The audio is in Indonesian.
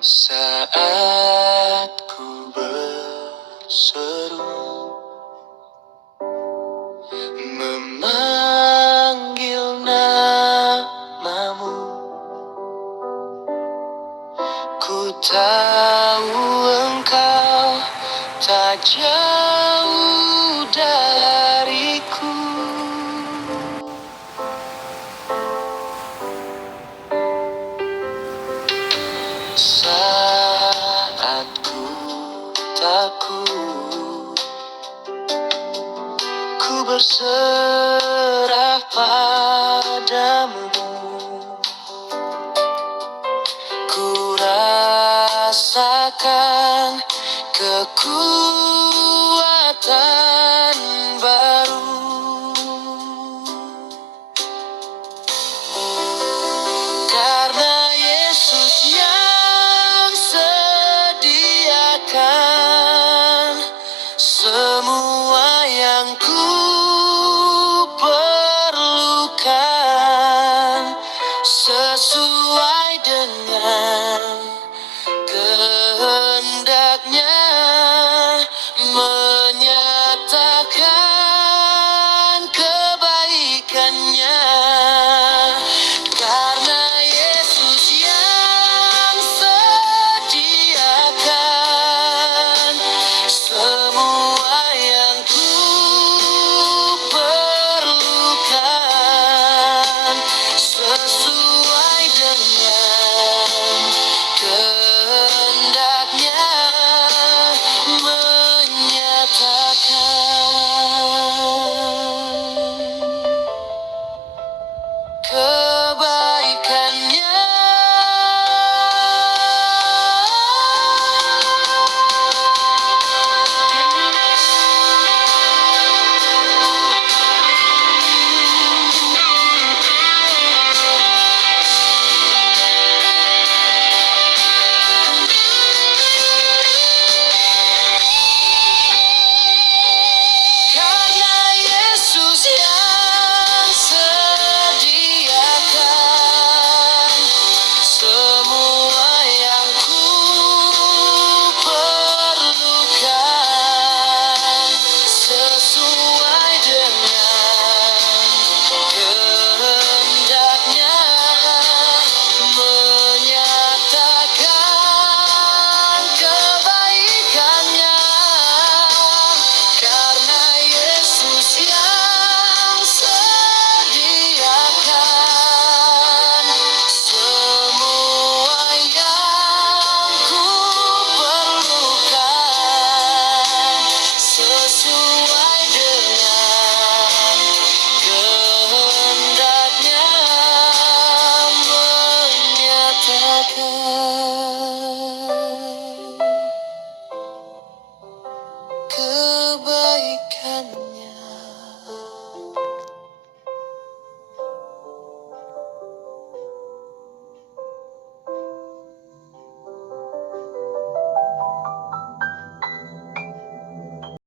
Saat ku berseru memanggil namamu, ku tahu engkau tak jauh dariku. Saat ku takut, ku berserah padamu. Ku rasakan kekuatan baru, karena Yesus yang sediakan semua yang ku perlukan, sesuai dengan kehendaknya, menyatakan kebaikannya. Karena Yesus yang sediakan semua yang ku perlukan, sesuai dengan kehendaknya, menyatakan kebaikannya. Karena Yesus yang sediakan semua yang ku perlukan, sesuai dengan kehendaknya, menyatakan kebaikannya. Karena Yesus yang sediakan semua yang ku perlukan, sesuai dengan kehendaknya, menyatakan